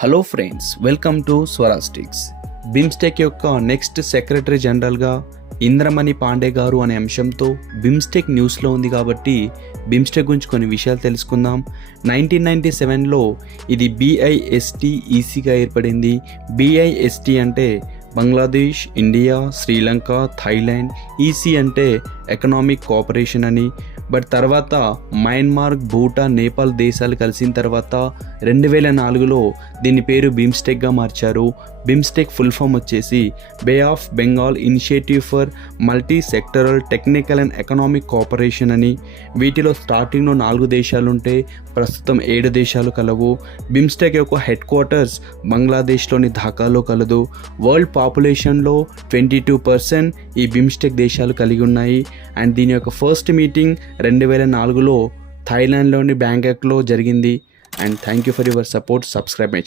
Hello friends, welcome to స్వరాస్టిక్స్. BIMSTEC యొక్క next secretary జనరల్గా ఇంద్రమణి పాండే గారు అనే అంశంతో బిమ్స్టెక్ న్యూస్లో ఉంది కాబట్టి బిమ్స్టెక్ గురించి కొన్ని విషయాలు తెలుసుకుందాం. 1997లో ఇది BISTECగా ఏర్పడింది. BIST అంటే Bangladesh, India, Sri Lanka, Thailand. EC అంటే ఎకనామిక్ కోఆపరేషన్ అని. బట్ తర్వాత మయన్మార్, భూటాన్, నేపాల్ దేశాలు కలిసిన తర్వాత 2004లో దీని పేరు బిమ్స్టెక్గా మార్చారు. బిమ్స్టెక్ ఫుల్ ఫామ్ వచ్చేసి bay of Bengal initiative for multi sectoral technical and economic cooperation అని. వీటిలో స్టార్టింగ్లో 4 దేశాలు ఉంటే ప్రస్తుతం 7 దేశాలు కలవు. బిమ్స్టెక్ యొక్క హెడ్ క్వార్టర్స్ బంగ్లాదేశ్లోని ఢాకాలో కలదు. వరల్డ్ పాపులేషన్లో 22% ఈ బిమ్స్టెక్ దేశాలు కలిగి ఉన్నాయి. అండ్ దీని యొక్క ఫస్ట్ మీటింగ్ 2004లో థాయిలాండ్లోని బ్యాంకాక్లో జరిగింది. And thank you for your support. Subscribe my